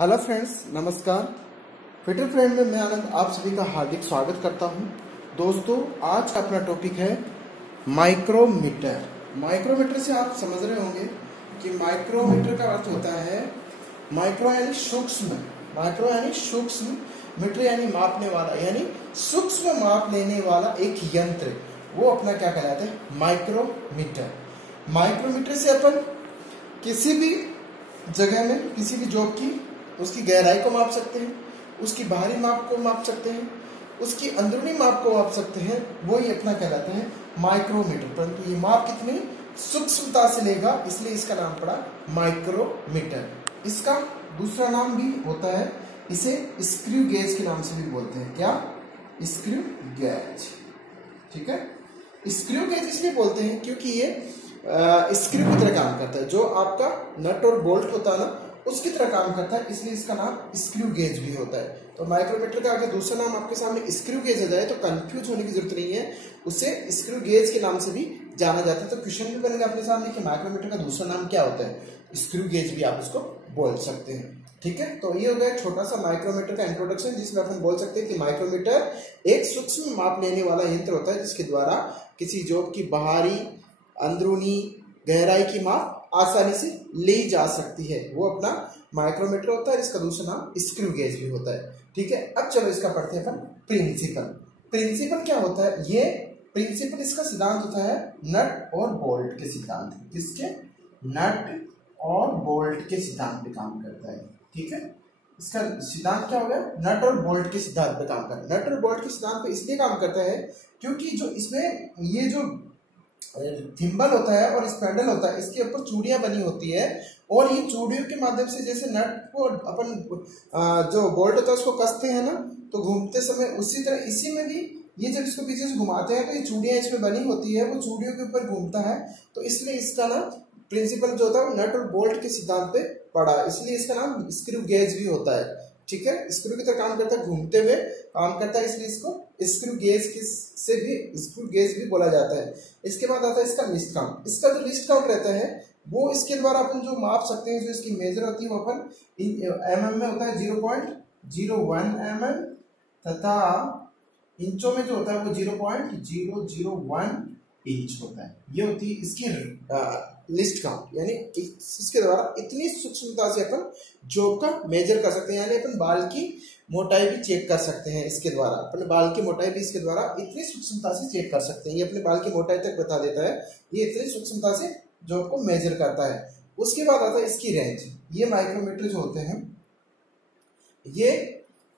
Hello friends, नमस्कार। Fitter friend में मैं आनंद आप सभी का हार्दिक स्वागत करता हूं। दोस्तों, आज का अपना टॉपिक है माइक्रोमीटर। माइक्रोमीटर से आप समझ रहे होंगे कि माइक्रोमीटर का अर्थ होता है माइक्रो यानी सूक्ष्म, माइक्रो यानी सूक्ष्म, मीटर यानी मापने वाला, यानी सूक्ष्म माप लेने वाला एक यंत्र, वो अपना क्या कहलाता है? माइक्रोमीटर। माइक्रोमीटर से अपन किसी भी जगह में, किसी भी जॉब की, उसकी गहराई को माप सकते हैं, उसकी बाहरी माप को माप सकते हैं, उसकी अंदरूनी माप को माप सकते हैं। वो ही अपना कहलाता है माइक्रोमीटर। परंतु ये माप कितनी सूक्ष्मता से लेगा, इसलिए इसका नाम पड़ा माइक्रोमीटर। इसका दूसरा नाम भी होता है, इसे स्क्रू गेज के नाम से भी बोलते हैं। क्या? Screw gauge. ठीक है। स्क्रू गेज इसलिए बोलते हैं क्योंकि ये स्क्रू की तरह काम करता है। जो आपका नट और बोल्ट होता है ना, उसकी तरह काम करता है, इसलिए इसका नाम स्क्रू गेज भी होता है। तो माइक्रोमीटर का अगर दूसरा नाम आपके सामने स्क्रू गेज आ जाए तो कंफ्यूज होने की जरूरत नहीं है, उसे स्क्रू गेज के नाम से भी जाना जाता है। तो क्वेश्चन भी बनेगा अपने सामने कि माइक्रोमीटर का दूसरा नाम क्या होता है? स्क्रू गेज भी आप उसको बोल सकते हैं। ठीक है। तो ये हो गया छोटा सा माइक्रोमीटर का इंट्रोडक्शन, जिसमें अपन बोल सकते हैं कि माइक्रोमीटर एक सूक्ष्म माप लेने वाला यंत्र होता है, जिसके द्वारा किसी जॉब की बाहरी, अंदरूनी, गहराई की माप आसानी से ली जा सकती है। वो अपना माइक्रोमीटर होता है। इसका दूसरा नाम स्क्रू गेज भी होता है। ठीक है। अब चलो इसका पढ़ते हैं अपन प्रिंसिपल। प्रिंसिपल क्या होता है? ये प्रिंसिपल, इसका सिद्धांत होता है नट और बोल्ट के सिद्धांत। किसके? नट और बोल्ट के सिद्धांत पे काम करता है। ठीक है। इसका सिद्धांत क्या हो गया? नट और बोल्ट के सिद्धांत पे काम करता है। नट और बोल्ट के सिद्धांत पे इसलिए काम करता है क्योंकि जो इसमें ये जो थिम्बल होता है और स्पैंडल होता है, इसके ऊपर चूड़ियां बनी होती है, और ये चूड़ियों के माध्यम से, जैसे नट को अपन जो बोल्ट होता है उसको कसते हैं ना, तो घूमते समय उसी तरह इसी में भी ये जब इसको पीछे से घुमाते हैं तो ये चूड़ियां इसमें बनी होती है, वो चूड़ियों के ऊपर घूमता है। तो इसलिए इसका ना प्रिंसिपल जो होता है वो नट और बोल्ट के सिद्धांत पे पड़ा, इसलिए इसका नाम स्क्रू गेज भी होता है। ठीक है। स्क्रू की तरह काम करता है, घूमते हुए काम करता है, इसलिए इसको स्क्रू गेज से भी स्क्रू गेज भी बोला जाता है। इसके बाद आता है इसका लिस्ट काउंट। इसका जो लिस्ट काउंट रहता है वो इसके द्वारा अपन जो माप सकते हैं, जो इसकी मेजर होती है वो अपन mm में होता है 0.01 mm, तथा इंचों में जो होता है वो 0.001 इंच होता है। ये होती है इसकी लिस्ट काउंट, यानी इसके द्वारा इतनी सूक्ष्मता से अपन जॉब का मेजर कर सकते हैं, यानी अपन बाल की मोटाई भी चेक कर सकते हैं इसके द्वारा। अपने बाल की मोटाई भी इसके द्वारा इतनी सूक्ष्मता से चेक कर सकते हैं। ये अपने बाल की मोटाई तक बता देता है, ये इतनी सूक्ष्मता से जॉब को मेजर करता है। उसके बाद आता है इसकी रेंज। ये माइक्रोमीटर जो होते हैं ये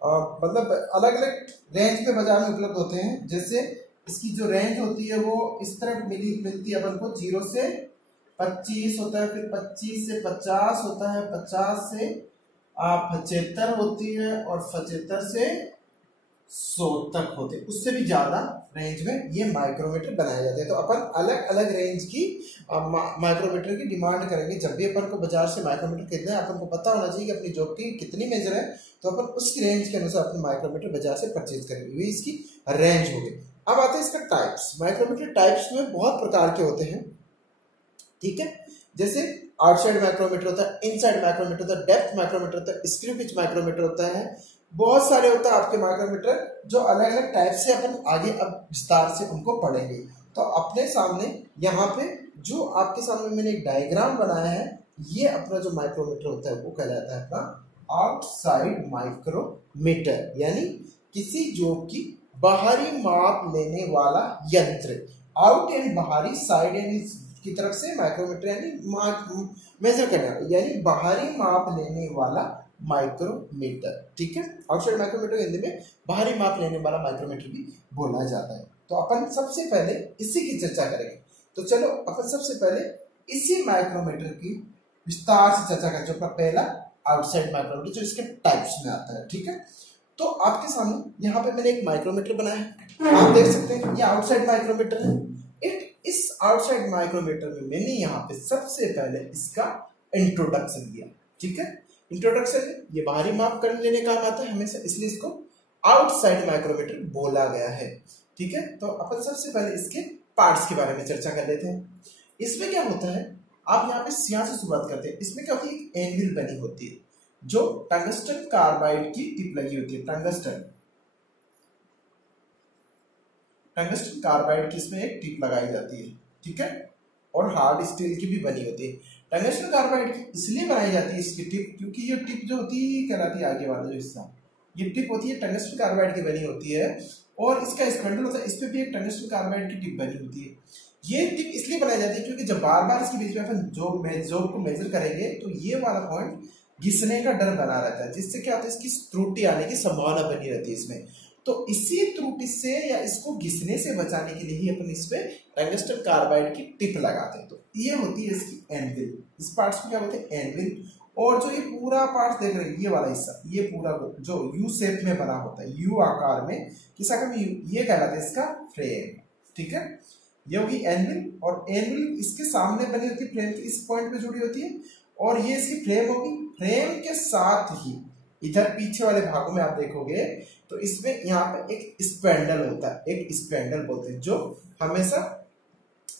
मतलब अलग अलग रेंज में बाजार में उपलब्ध होते हैं। जैसे इसकी जो रेंज होती है वो इस तरह मिलती है अपन को, 0 से 25 होता है, फिर 25 से 50 होता है, 50 से 75 होती है, और 75 से 100 तक होते हैं। उससे भी ज्यादा रेंज में ये माइक्रोमीटर बनाए जाते हैं। तो अपन अलग अलग रेंज की माइक्रोमीटर की डिमांड करेंगे। जब भी अपन को बाजार से माइक्रोमीटर खरीदना है, अपन को पता होना चाहिए कि अपनी जॉब की कितनी मेजर है, तो अपन उसकी रेंज के अनुसार अपने माइक्रोमीटर बाजार से परचेज करेंगे। ये इसकी रेंज हो गई। अब आते हैं इसका टाइप्स। माइक्रोमीटर टाइप्स में बहुत प्रकार के होते हैं। ठीक है। जैसे आउटसाइड माइक्रोमीटर होता है, इनसाइड माइक्रोमीटर होता है, डेप्थ माइक्रोमीटर होता है, स्क्रू पिच माइक्रोमीटर होता है, बहुत सारे होता है आपके माइक्रोमीटर, जो अलग अलग टाइप से अपन आगे अब विस्तार से उनको पढ़ेंगे। तो अपने सामने यहाँ पे जो आपके सामने मैंने एक डायग्राम बनाया है, ये अपना जो माइक्रोमीटर होता है वो कहलाता है अपना आउटसाइड माइक्रोमीटर, यानी किसी जॉब की बाहरी माप लेने वाला यंत्र। आउट यानी बाहरी, साइड यानी की तरफ से, माइक्रोमीटर यानी मेजर करना, यानी बाहरी माप लेने वाला माइक्रोमीटर। ठीक है। आउटसाइड माइक्रोमीटर हिंदी में बाहरी माप लेने वाला माइक्रोमीटर भी बोला जाता है। तो अपन सबसे पहले इसी की चर्चा करेंगे। तो चलो अपन सबसे पहले इसी माइक्रोमीटर की विस्तार से चर्चा करें, जो अपना पहला आउटसाइड माइक्रोमीटर, जो इसके टाइप्स में आता है। ठीक है। तो आपके सामने यहाँ पे मैंने एक माइक्रोमीटर बनाया है, आप देख सकते हैं ये आउटसाइड माइक्रोमीटर है। इस आउटसाइड माइक्रोमीटर में मैंने यहाँ पे सबसे पहले इसका इंट्रोडक्शन दिया। ठीक है। इंट्रोडक्शन, ये बाहरी माप कर लेने काम आता है हमेशा, इसलिए इसको आउटसाइड माइक्रोमीटर बोला गया है। ठीक है। तो अपन सबसे पहले इसके पार्ट्स के बारे में चर्चा कर लेते हैं। इसमें क्या होता है, आप यहाँ पे यहाँ से शुरुआत करते हैं। इसमें क्या होती है, एक एंगल बनी होती है। जो टंगस्टन कार्बाइड की टिप लगी होती है, टंगस्टन कार्बाइड की इसमें एक टिप लगाई जाती है, ठीक है। और हार्ड स्टील की भी बनी होती है। टंगस्टन कार्बाइड की इसलिए बनाई जाती है इसकी टिप, क्योंकि ये टिप जो होती है कहलाती है आगे वाला जो हिस्सा, ये टिप होती है टंगस्टन कार्बाइड की बनी होती है, और इसका स्पेंडल होता है, इस पे भी एक टंगस्टन कार्बाइड की टिप बनी होती है। ये टिप इसलिए बनाई जाती है क्योंकि जब बार बार इसके बीच में अपन जॉब को मेजर करेंगे तो ये वाला पॉइंट घिसने का डर बना रहता है, जिससे क्या होता है इसकी त्रुटि आने की संभावना बनी रहती है इसमें। तो इसी त्रुटि से या इसको घिसने से बचाने के लिए ही अपन इस पे टंगस्टन कार्बाइड की टिप लगाते हैं। तो ये होती है इसकी एनविल, इस पार्ट को क्या बोलते हैं एनविल। और जो ये पूरा पार्ट देख रहे हैं ये वाला हिस्सा, ये पूरा जो यू शेप में बना होता है, यू आकार में, किस आकार में, ये कहलाता है इसका फ्रेम, ठीक है। ये होगी एनविल, और एनविल इसके सामने बनी होती है, फ्रेम के इस पॉइंट पे जुड़ी होती है, और ये इसकी फ्रेम होगी। फ्रेम के साथ ही इधर पीछे वाले भागों में आप देखोगे तो इसमें यहाँ पे एक स्पेंडल होता है, एक स्पेंडल बोलते हैं, जो हमेशा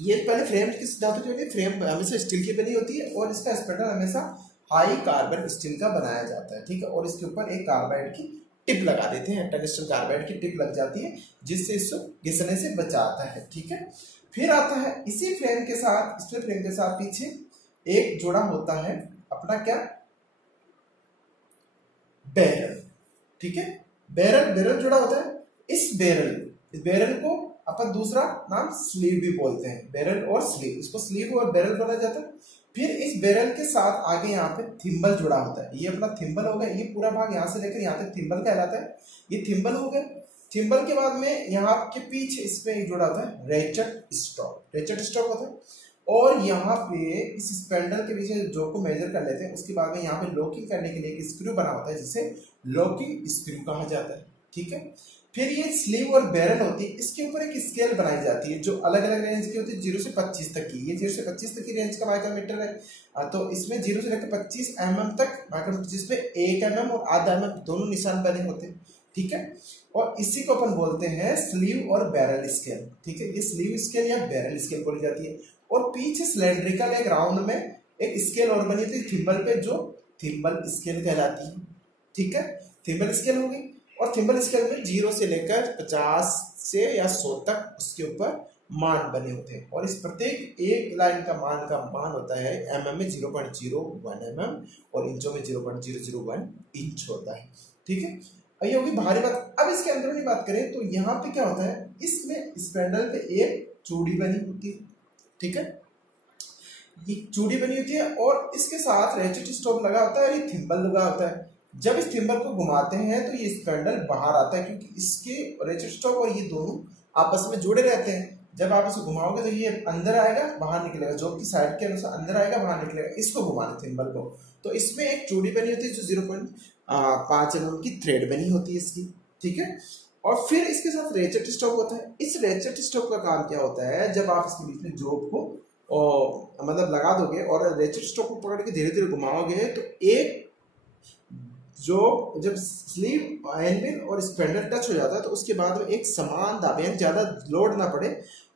ये पहले फ्रेम किस धातु की होती है, फ्रेम हमेशा स्टील की बनी होती है, और इसका स्पेंडल हमेशा हाई कार्बन स्टील का बनाया जाता है, ठीक है। और इसके ऊपर एक कार्बाइड की टिप लगा देते हैं, टंगस्टन कार्बाइड की टिप लग जाती है, जिससे इसको घिसने से बचाता है, ठीक है। फिर आता है इसी फ्रेम के साथ, स्टील फ्रेम के साथ पीछे एक जोड़ा होता है अपना क्या, बैरल, ठीक है। बैरल जुड़ा होता है। इस बैरल को अपन दूसरा नाम स्लीव भी बोलते हैं, बैरल और स्लीव, इसको स्लीव और बैरल बोला जाता है। फिर इस बैरल के साथ आगे यहाँ पे थिम्बल जुड़ा होता है, ये अपना थिम्बल हो गया, ये पूरा भाग यहाँ से लेकर यहाँ तक थिम्बल कहलाता है, ये थिम्बल हो गया। थिम्बल के बाद में यहाँ के पीछे इसमें जुड़ा होता है रेचेट स्टॉक होता है। और यहाँ पे इस स्पेंडल के पीछे जो को मेजर कर लेते हैं, उसके बाद में यहाँ पे लॉकिंग करने के लिए एक स्क्रू बना होता है, जिसे लॉकिंग स्क्रू कहा जाता है, ठीक है। फिर ये स्लीव और बैरल होती है, इसके ऊपर एक स्केल बनाई जाती है जो अलग अलग रेंज की होती है, 0 से 25 तक की, ये 0 से 25 तक की रेंज का माइक्रोमीटर है। तो इसमें 0 से लेकर 25 mm तक माइक्रोमीटर, जिसमें 1 mm और आधा mm दोनों निशान बने होते हैं, ठीक है। और इसी को अपन बोलते हैं स्लीव और बैरल स्केल, ठीक है। ये स्लीव स्केल या बैरल स्केल बोली जाती है। और पीछे सिलेंड्रिकल एक राउंड में एक स्केल और बनी थी थिम्बल पे, जो थिम्बल स्केल कहलाती है, ठीक है। थिम्बल स्केल हो गई। और थिम्बल स्केल में 0 से लेकर 50 से या 100 तक उसके ऊपर मान बने होते हैं, और इस प्रत्येक एक लाइन का मान होता है mm में 0.01 mm और इंचों में 0.001 इंच होता है, ठीक है। ये होगी बाहरी बात। अब इसके अंदरूनी बात करें तो यहाँ पे क्या होता है, इसमें स्पेंडल पे एक चूड़ी बनी होती है, ठीक है। ये चूड़ी बनी होती है और इसके साथ रेचेट स्टॉक लगा होता है और ये थिम्बल लगा होता है। जब इस थिम्बल को घुमाते हैं तो ये स्पेंडल बाहर आता है, क्योंकि इसके रेचेट स्टॉक और ये दोनों आपस में जुड़े रहते हैं। जब आप इसे घुमाओगे तो ये अंदर आएगा बाहर निकलेगा, जॉब की साइड के अनुसार अंदर आएगा बाहर निकलेगा, इसको घुमाने थिम्बल को। तो इसमें एक चूड़ी बनी होती है जो 0.5 mm की थ्रेड बनी होती है इसकी, ठीक है। और फिर इसके साथ रेचेट स्टॉक होता है। इस रेचेट स्टॉक का काम क्या होता है, जब आप इसके बीच में जॉब को मतलब लगा दोगे और रेचेट स्टॉक को पकड़ के धीरे धीरे घुमाओगे तो एक जो जब स्लीव एनविल और स्पेंडल टच हो जाता है तो उसके बाद में एक समान दाब, यानी ज्यादा लोड ना पड़े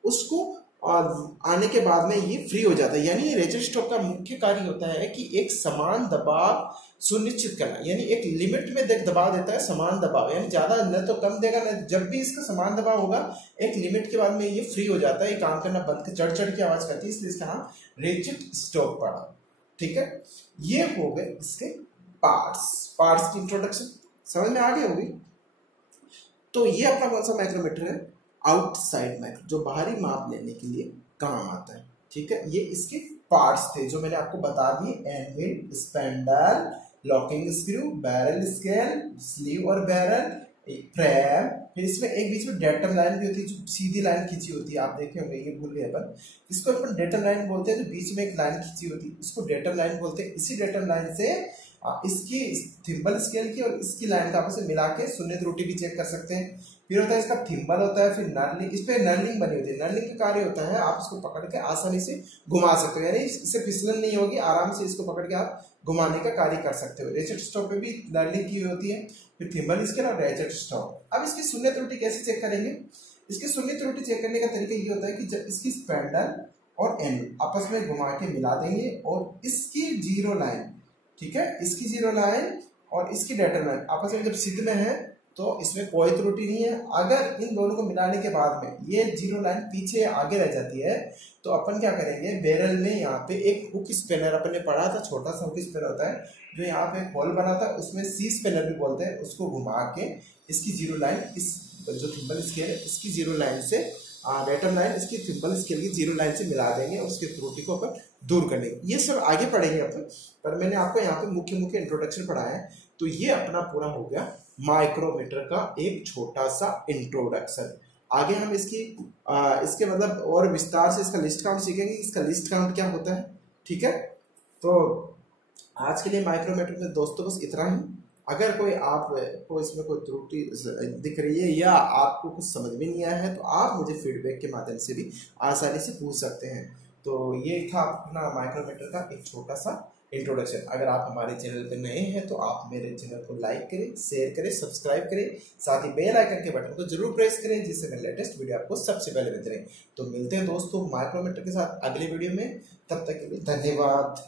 उसको आने के बाद में ये फ्री हो जाता है। यानी रेचेट स्टॉक का मुख्य कार्य होता है कि एक समान दबाव सुनिश्चित करना, यानी एक लिमिट में दबाव देता है, समान दबाव, यानी ज्यादा न तो कम देगा न, जब भी इसका समान दबाव होगा एक लिमिट के बाद में ये फ्री हो जाता है, ये काम करना बंद कर चढ़ चढ़ की आवाज करती है, इसलिए इसका नाम रेचेट स्टॉक पड़ा, ठीक है। ये हो गए इसके पार्ट्स की इंट्रोडक्शन, समझ में आ गई होगी। तो ये अपना कौन सा माइक्रोमीटर है, आउटसाइड माइक्रो, जो बाहरी माप लेने के लिए काम आता है, ठीक है। ये इसके पार्ट्स थे जो मैंने आपको बता दिए, anvil, spindle, locking screw, barrel scale, sleeve और बैरल, फ्रेम। फिर इसमें एक बीच में डेटम लाइन भी होती है जो सीधी लाइन खींची होती है, आप देखे होंगे, ये भूल गए अपन, इसको अपन डेटम लाइन बोलते हैं, जो बीच में एक लाइन खींची होती है इसको डेटम लाइन बोलते हैं। इसी डेटम लाइन से इसकी थिम्बल स्केल की और इसकी लाइन का आपस में मिला के शून्य त्रुटि भी चेक कर सकते हैं। फिर होता है इसका थिम्बल होता है, फिर नर्लिंग, इस पे नर्लिंग बनी होती है। नर्लिंग का कार्य होता है आप इसको पकड़ के आसानी से घुमा सकते हो, यानी इससे फिसलन नहीं होगी, आराम से इसको पकड़ के आप घुमाने का कार्य कर सकते हो। रेचेट स्टॉक पे भी नर्लिंग की होती है, फिर थिम्बल स्केल और रेचेट स्टॉक। अब इसकी शून्य त्रुटि कैसे चेक करेंगे, इसकी शून्य त्रुटि चेक करने का तरीका ये होता है कि जब इसकी स्पेंडल और एनविल आपस में घुमा के मिला देंगे और इसकी जीरो लाइन, ठीक है। इसकी जीरो लाइन और इसकी डेटा लाइन आपस में जब सिद्ध में है तो इसमें कोई त्रुटि नहीं है। अगर इन दोनों को मिलाने के बाद में ये जीरो लाइन पीछे आगे रह जाती है तो अपन क्या करेंगे, बैरल में यहाँ पे एक हुक स्पिनर अपन ने पढ़ा था, छोटा सा हुक स्पिनर होता है जो यहाँ पे होल बना था, उसमें सी स्पिनर भी बोलते हैं, उसको घुमा के इसकी जीरो लाइन, इस जो थिम्बल स्केल है इसकी जीरो लाइन से डेटम लाइन इसकी थिम्बल स्केल की जीरो लाइन से मिला देंगे और उसकी त्रुटि को अपन दूर कर लेंगे। ये सब आगे पढ़ेंगे अपन, पर मैंने आपको यहाँ पे मुख्य मुख्य इंट्रोडक्शन पढ़ाया है। तो ये अपना पूरा हो गया माइक्रोमीटर का एक छोटा सा इंट्रोडक्शन। आगे हम इसके मतलब और विस्तार से इसका लिस्ट काउंट सीखेंगे, इसका लिस्ट काउंट क्या होता है, ठीक है। तो आज के लिए माइक्रोमीटर में दोस्तों बस इतना ही। अगर कोई आपको इसमें कोई त्रुटि दिख रही है या आपको कुछ समझ में नहीं आया है तो आप मुझे फीडबैक के माध्यम से भी आसानी से पूछ सकते हैं। तो ये था अपना माइक्रोमीटर का एक छोटा सा इंट्रोडक्शन। अगर आप हमारे चैनल पर नए हैं तो आप मेरे चैनल को लाइक करें, शेयर करें, सब्सक्राइब करें, साथ ही बेल आइकन के बटन को जरूर प्रेस करें जिससे मेरे लेटेस्ट वीडियो आपको सबसे पहले मिलते रहे। तो मिलते हैं दोस्तों माइक्रोमीटर के साथ अगले वीडियो में, तब तक के लिए धन्यवाद।